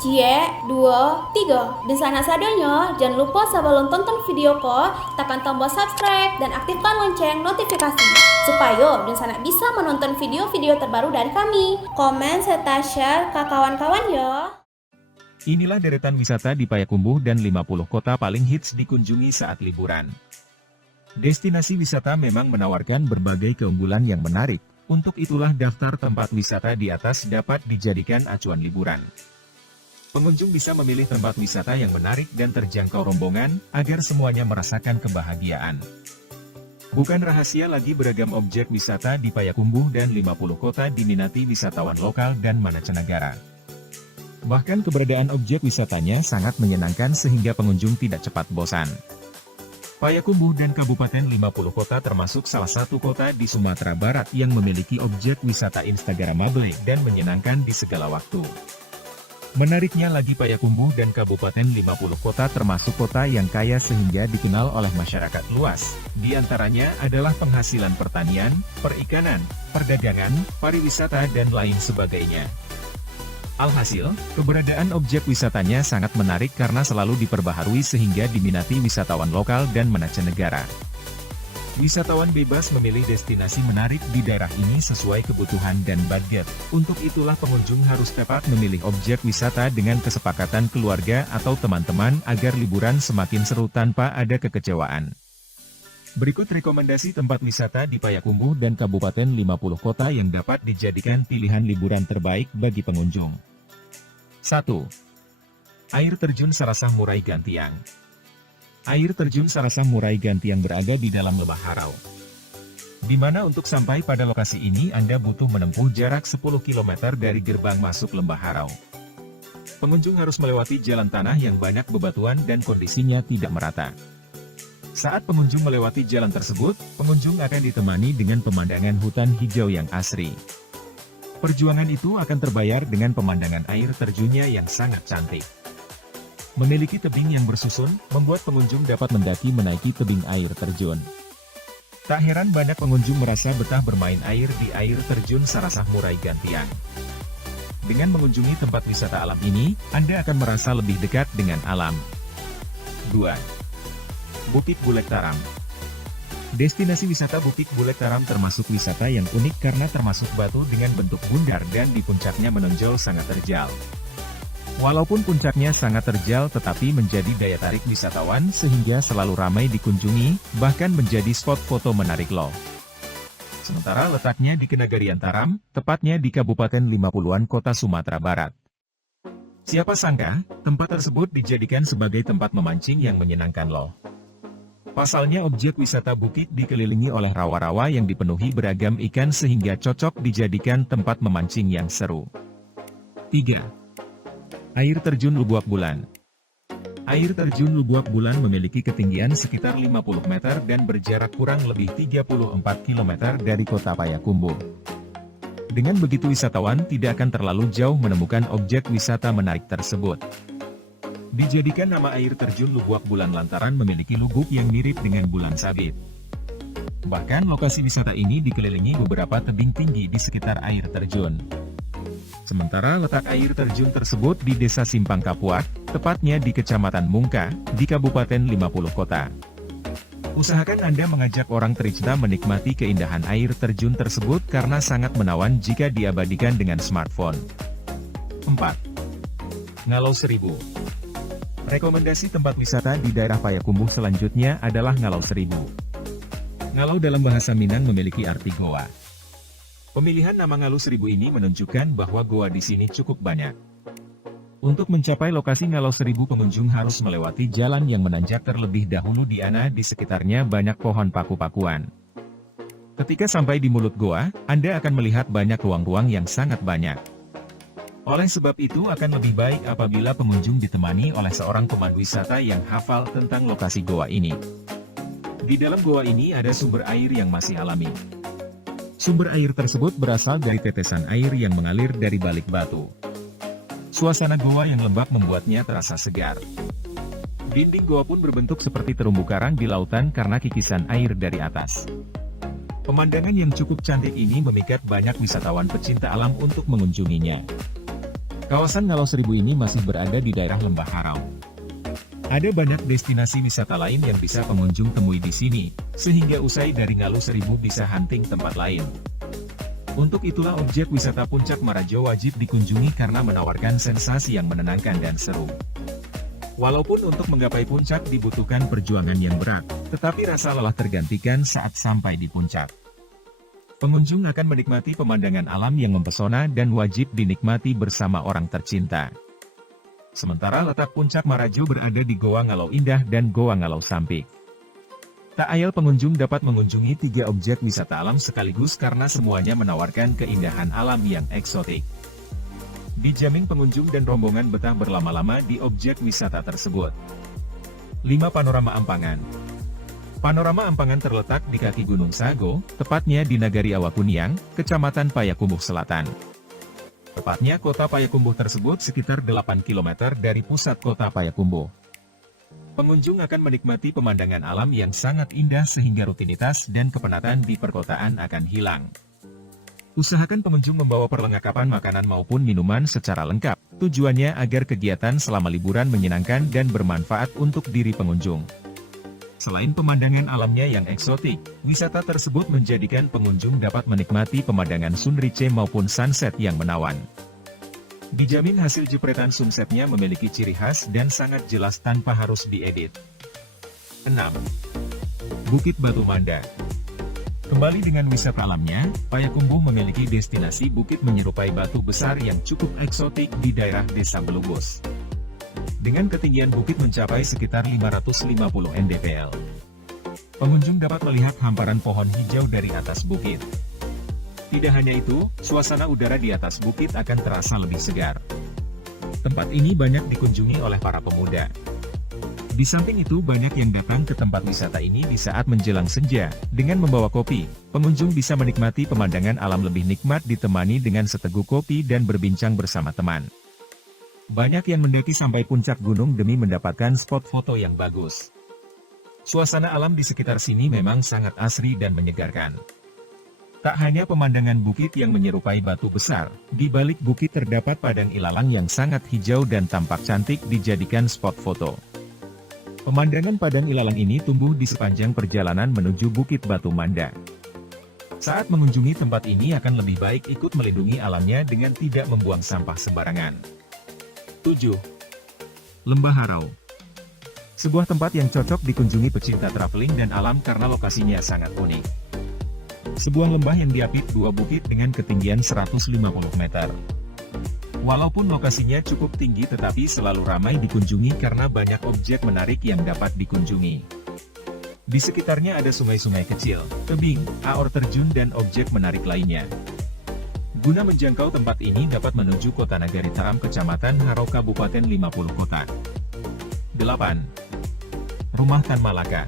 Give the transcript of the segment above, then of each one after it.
Cie, dua, tiga. Dan sana sadonya, jangan lupa sebelum tonton video ko, tekan tombol subscribe dan aktifkan lonceng notifikasi supaya dan sana bisa menonton video-video terbaru dari kami. Komen serta share ke kawan-kawan ya. Inilah deretan wisata di Payakumbuh dan 50 kota paling hits dikunjungi saat liburan. Destinasi wisata memang menawarkan berbagai keunggulan yang menarik, untuk itulah daftar tempat wisata di atas dapat dijadikan acuan liburan. Pengunjung bisa memilih tempat wisata yang menarik dan terjangkau rombongan, agar semuanya merasakan kebahagiaan. Bukan rahasia lagi beragam objek wisata di Payakumbuh dan 50 kota diminati wisatawan lokal dan mancanegara. Bahkan keberadaan objek wisatanya sangat menyenangkan sehingga pengunjung tidak cepat bosan. Payakumbuh dan Kabupaten 50 kota termasuk salah satu kota di Sumatera Barat yang memiliki objek wisata instagramable dan menyenangkan di segala waktu. Menariknya lagi Payakumbuh dan Kabupaten 50 kota termasuk kota yang kaya sehingga dikenal oleh masyarakat luas. Di antaranya adalah penghasilan pertanian, perikanan, perdagangan, pariwisata dan lain sebagainya. Alhasil, keberadaan objek wisatanya sangat menarik karena selalu diperbaharui sehingga diminati wisatawan lokal dan mancanegara. Wisatawan bebas memilih destinasi menarik di daerah ini sesuai kebutuhan dan budget. Untuk itulah pengunjung harus tepat memilih objek wisata dengan kesepakatan keluarga atau teman-teman agar liburan semakin seru tanpa ada kekecewaan. Berikut rekomendasi tempat wisata di Payakumbuh dan Kabupaten 50 kota yang dapat dijadikan pilihan liburan terbaik bagi pengunjung. 1. Air Terjun Sarasah Murai Gantiang. Air terjun Sarasah Murai Gantiang berada di dalam Lembah Harau. Di mana untuk sampai pada lokasi ini Anda butuh menempuh jarak 10 km dari gerbang masuk Lembah Harau. Pengunjung harus melewati jalan tanah yang banyak bebatuan dan kondisinya tidak merata. Saat pengunjung melewati jalan tersebut, pengunjung akan ditemani dengan pemandangan hutan hijau yang asri. Perjuangan itu akan terbayar dengan pemandangan air terjunnya yang sangat cantik. Memiliki tebing yang bersusun, membuat pengunjung dapat menaiki tebing air terjun. Tak heran banyak pengunjung merasa betah bermain air di air terjun Sarasah Murai Gantiang. Dengan mengunjungi tempat wisata alam ini, Anda akan merasa lebih dekat dengan alam. 2. Bukit Bulek Taram. Destinasi wisata Bukit Bulek Taram termasuk wisata yang unik karena termasuk batu dengan bentuk bundar dan di puncaknya menonjol sangat terjal. Walaupun puncaknya sangat terjal tetapi menjadi daya tarik wisatawan sehingga selalu ramai dikunjungi, bahkan menjadi spot foto menarik loh. Sementara letaknya di Kenagarian Taram, tepatnya di Kabupaten 50-an Kota Sumatera Barat. Siapa sangka, tempat tersebut dijadikan sebagai tempat memancing yang menyenangkan loh. Pasalnya objek wisata bukit dikelilingi oleh rawa-rawa yang dipenuhi beragam ikan sehingga cocok dijadikan tempat memancing yang seru. 3. Air Terjun Lubuak Bulan. Air Terjun Lubuak Bulan memiliki ketinggian sekitar 50 meter dan berjarak kurang lebih 34 km dari kota Payakumbuh. Dengan begitu wisatawan tidak akan terlalu jauh menemukan objek wisata menarik tersebut. Dijadikan nama air terjun Lubuak Bulan lantaran memiliki lubuk yang mirip dengan bulan sabit. Bahkan lokasi wisata ini dikelilingi beberapa tebing tinggi di sekitar air terjun. Sementara letak air terjun tersebut di Desa Simpang Kapuat, tepatnya di Kecamatan Mungka, di Kabupaten 50 Kota. Usahakan Anda mengajak orang tercinta menikmati keindahan air terjun tersebut karena sangat menawan jika diabadikan dengan smartphone. 4. Ngalau Seribu. Rekomendasi tempat wisata di daerah Payakumbuh selanjutnya adalah Ngalau Seribu. Ngalau dalam bahasa Minang memiliki arti goa. Pemilihan nama Ngalau Seribu ini menunjukkan bahwa goa di sini cukup banyak. Untuk mencapai lokasi Ngalau Seribu pengunjung harus melewati jalan yang menanjak terlebih dahulu di mana di sekitarnya banyak pohon paku-pakuan. Ketika sampai di mulut goa, Anda akan melihat banyak ruang-ruang yang sangat banyak. Oleh sebab itu akan lebih baik apabila pengunjung ditemani oleh seorang pemandu wisata yang hafal tentang lokasi goa ini. Di dalam goa ini ada sumber air yang masih alami. Sumber air tersebut berasal dari tetesan air yang mengalir dari balik batu. Suasana goa yang lembab membuatnya terasa segar. Dinding goa pun berbentuk seperti terumbu karang di lautan karena kikisan air dari atas. Pemandangan yang cukup cantik ini memikat banyak wisatawan pecinta alam untuk mengunjunginya. Kawasan Ngalau Seribu ini masih berada di daerah Lembah Harau. Ada banyak destinasi wisata lain yang bisa pengunjung temui di sini, sehingga usai dari Ngalau Seribu bisa hunting tempat lain. Untuk itulah objek wisata Puncak Marajo wajib dikunjungi karena menawarkan sensasi yang menenangkan dan seru. Walaupun untuk menggapai puncak dibutuhkan perjuangan yang berat, tetapi rasa lelah tergantikan saat sampai di puncak. Pengunjung akan menikmati pemandangan alam yang mempesona dan wajib dinikmati bersama orang tercinta. Sementara letak Puncak Marajo berada di Goa Ngalau Indah dan Goa Ngalau Sampik. Tak ayal pengunjung dapat mengunjungi 3 objek wisata alam sekaligus karena semuanya menawarkan keindahan alam yang eksotik. Dijamin pengunjung dan rombongan betah berlama-lama di objek wisata tersebut. 5. Panorama Ampangan. Panorama Ampangan terletak di kaki Gunung Sago, tepatnya di Nagari Awakuniang, Kecamatan Payakumbuh Selatan. Tepatnya kota Payakumbuh tersebut sekitar 8 km dari pusat kota Payakumbuh. Pengunjung akan menikmati pemandangan alam yang sangat indah sehingga rutinitas dan kepenatan di perkotaan akan hilang. Usahakan pengunjung membawa perlengkapan makanan maupun minuman secara lengkap, tujuannya agar kegiatan selama liburan menyenangkan dan bermanfaat untuk diri pengunjung. Selain pemandangan alamnya yang eksotik, wisata tersebut menjadikan pengunjung dapat menikmati pemandangan sunrise maupun sunset yang menawan. Dijamin hasil jepretan sunsetnya memiliki ciri khas dan sangat jelas tanpa harus diedit. 6. Bukit Batu Manda. Kembali dengan wisata alamnya, Payakumbuh memiliki destinasi bukit menyerupai batu besar yang cukup eksotik di daerah Desa Belubus. Dengan ketinggian bukit mencapai sekitar 550 mdpl. Pengunjung dapat melihat hamparan pohon hijau dari atas bukit. Tidak hanya itu, suasana udara di atas bukit akan terasa lebih segar. Tempat ini banyak dikunjungi oleh para pemuda. Di samping itu banyak yang datang ke tempat wisata ini di saat menjelang senja. Dengan membawa kopi, pengunjung bisa menikmati pemandangan alam lebih nikmat ditemani dengan seteguk kopi dan berbincang bersama teman. Banyak yang mendaki sampai puncak gunung demi mendapatkan spot foto yang bagus. Suasana alam di sekitar sini memang sangat asri dan menyegarkan. Tak hanya pemandangan bukit yang menyerupai batu besar, di balik bukit terdapat padang ilalang yang sangat hijau dan tampak cantik dijadikan spot foto. Pemandangan padang ilalang ini tumbuh di sepanjang perjalanan menuju Bukit Batu Manda. Saat mengunjungi tempat ini akan lebih baik ikut melindungi alamnya dengan tidak membuang sampah sembarangan. 7. Lembah Harau. Sebuah tempat yang cocok dikunjungi pecinta traveling dan alam karena lokasinya sangat unik. Sebuah lembah yang diapit 2 bukit dengan ketinggian 150 meter. Walaupun lokasinya cukup tinggi tetapi selalu ramai dikunjungi karena banyak objek menarik yang dapat dikunjungi. Di sekitarnya ada sungai-sungai kecil, tebing, aor terjun dan objek menarik lainnya. Guna menjangkau tempat ini dapat menuju Kota Nagari Taram Kecamatan Harau Kabupaten 50 Kota. 8. Rumah Tan Malaka.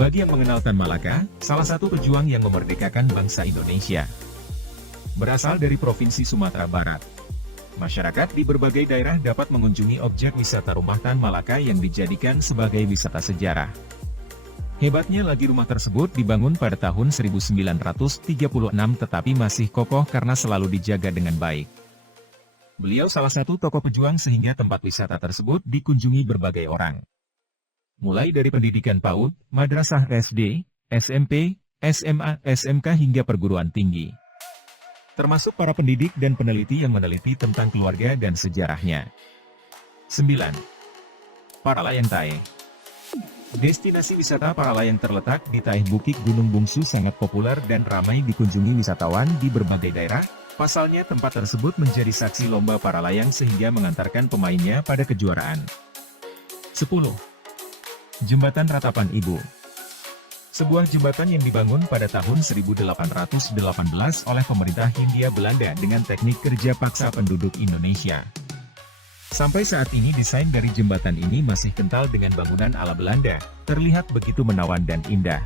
Bagi yang mengenal Tan Malaka, salah satu pejuang yang memerdekakan bangsa Indonesia. Berasal dari Provinsi Sumatera Barat. Masyarakat di berbagai daerah dapat mengunjungi objek wisata Rumah Tan Malaka yang dijadikan sebagai wisata sejarah. Hebatnya lagi rumah tersebut dibangun pada tahun 1936 tetapi masih kokoh karena selalu dijaga dengan baik. Beliau salah satu tokoh pejuang sehingga tempat wisata tersebut dikunjungi berbagai orang. Mulai dari pendidikan PAUD, madrasah SD, SMP, SMA, SMK hingga perguruan tinggi. Termasuk para pendidik dan peneliti yang meneliti tentang keluarga dan sejarahnya. 9. Paralayang Tae. Destinasi wisata Paralayang terletak di Tae Bukit Gunung Bungsu sangat populer dan ramai dikunjungi wisatawan di berbagai daerah. Pasalnya tempat tersebut menjadi saksi lomba paralayang sehingga mengantarkan pemainnya pada kejuaraan. 10. Jembatan Ratapan Ibu. Sebuah jembatan yang dibangun pada tahun 1818 oleh pemerintah Hindia Belanda dengan teknik kerja paksa penduduk Indonesia. Sampai saat ini desain dari jembatan ini masih kental dengan bangunan ala Belanda, terlihat begitu menawan dan indah.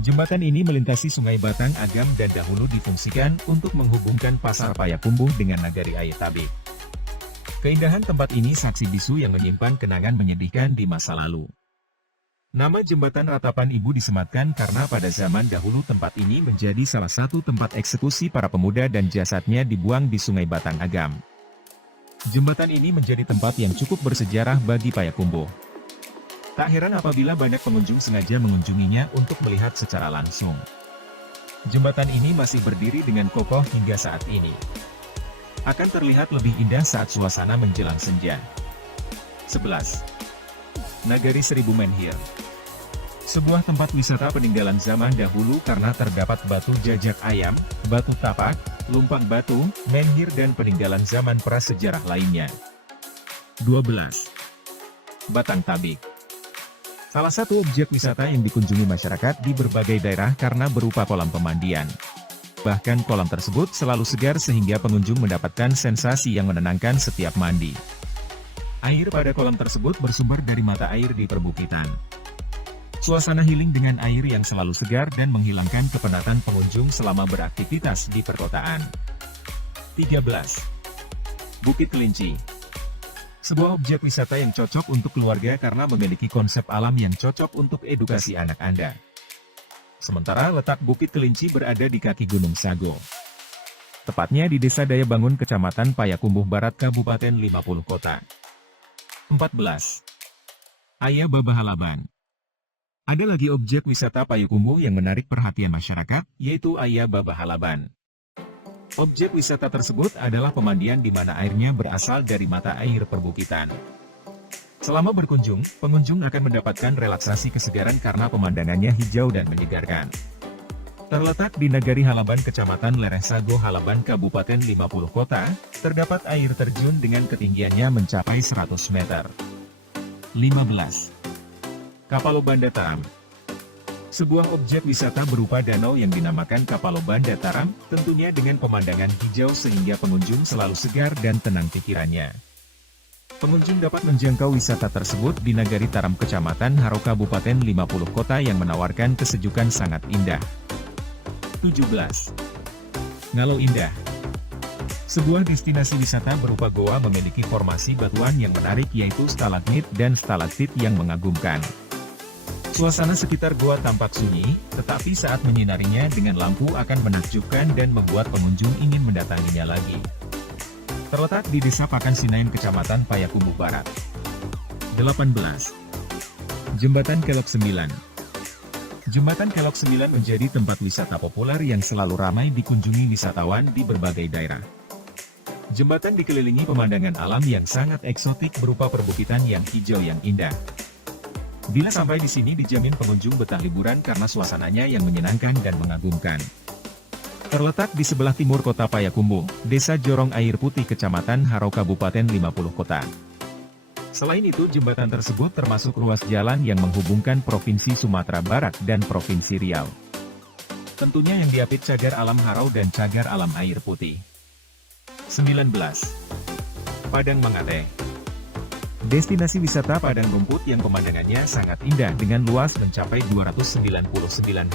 Jembatan ini melintasi Sungai Batang Agam dan dahulu difungsikan untuk menghubungkan Pasar Payakumbuh dengan Nagari Ayatabek. Keindahan tempat ini saksi bisu yang menyimpan kenangan menyedihkan di masa lalu. Nama jembatan Ratapan Ibu disematkan karena pada zaman dahulu tempat ini menjadi salah satu tempat eksekusi para pemuda dan jasadnya dibuang di Sungai Batang Agam. Jembatan ini menjadi tempat yang cukup bersejarah bagi Payakumbuh. Tak heran apabila banyak pengunjung sengaja mengunjunginya untuk melihat secara langsung. Jembatan ini masih berdiri dengan kokoh hingga saat ini. Akan terlihat lebih indah saat suasana menjelang senja. 11. Nagari Seribu Menhir. Sebuah tempat wisata peninggalan zaman dahulu karena terdapat batu jajak ayam, batu tapak, lumpang batu, menhir dan peninggalan zaman prasejarah lainnya. 12. Batang Tabik. Salah satu objek wisata yang dikunjungi masyarakat di berbagai daerah karena berupa kolam pemandian. Bahkan kolam tersebut selalu segar sehingga pengunjung mendapatkan sensasi yang menenangkan setiap mandi. Air pada kolam tersebut bersumber dari mata air di perbukitan. Suasana healing dengan air yang selalu segar dan menghilangkan kepenatan pengunjung selama beraktivitas di perkotaan. 13. Bukit Kelinci. Sebuah objek wisata yang cocok untuk keluarga karena memiliki konsep alam yang cocok untuk edukasi anak Anda. Sementara letak Bukit Kelinci berada di kaki Gunung Sago. Tepatnya di Desa Dayabangun Kecamatan Payakumbuh Barat Kabupaten 50 Kota. 14. Ayah Baba Halaban. Ada lagi objek wisata Payakumbuh yang menarik perhatian masyarakat, yaitu Ayah Baba Halaban. Objek wisata tersebut adalah pemandian di mana airnya berasal dari mata air perbukitan. Selama berkunjung, pengunjung akan mendapatkan relaksasi kesegaran karena pemandangannya hijau dan menyegarkan. Terletak di Nagari Halaban Kecamatan Lereh Sago Halaban Kabupaten 50 Kota, terdapat air terjun dengan ketinggiannya mencapai 100 meter. 15. Kapaloban Dataram. Sebuah objek wisata berupa danau yang dinamakan Kapaloban Dataram, tentunya dengan pemandangan hijau sehingga pengunjung selalu segar dan tenang pikirannya. Pengunjung dapat menjangkau wisata tersebut di Nagari Taram Kecamatan Haro Kabupaten 50 Kota yang menawarkan kesejukan sangat indah. 17. Ngalo Indah. Sebuah destinasi wisata berupa goa memiliki formasi batuan yang menarik yaitu stalagmit dan stalaktit yang mengagumkan. Suasana sekitar goa tampak sunyi, tetapi saat menyinarinya dengan lampu akan menakjubkan dan membuat pengunjung ingin mendatanginya lagi. Terletak di Desa Pakan Sinain Kecamatan Payakumbuh Barat. 18. Jembatan Kelok 9. Jembatan Kelok 9 menjadi tempat wisata populer yang selalu ramai dikunjungi wisatawan di berbagai daerah. Jembatan dikelilingi pemandangan alam yang sangat eksotik berupa perbukitan yang hijau yang indah. Bila sampai di sini dijamin pengunjung betah liburan karena suasananya yang menyenangkan dan mengagumkan. Terletak di sebelah timur kota Payakumbuh, Desa Jorong Air Putih Kecamatan Haro Kabupaten 50 Kota. Selain itu jembatan tersebut termasuk ruas jalan yang menghubungkan Provinsi Sumatera Barat dan Provinsi Riau. Tentunya yang diapit cagar alam Harau dan cagar alam air putih. 19. Padang Mangate. Destinasi wisata padang rumput yang pemandangannya sangat indah dengan luas mencapai 299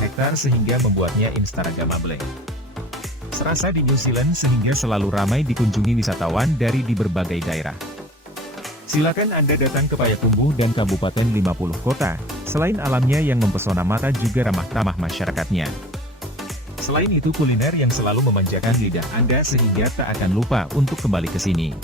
hektar sehingga membuatnya instagramable. Serasa di New Zealand sehingga selalu ramai dikunjungi wisatawan dari di berbagai daerah. Silakan Anda datang ke Payakumbuh dan Kabupaten 50 Kota, selain alamnya yang mempesona mata juga ramah tamah masyarakatnya. Selain itu kuliner yang selalu memanjakan lidah Anda sehingga tak akan lupa untuk kembali ke sini.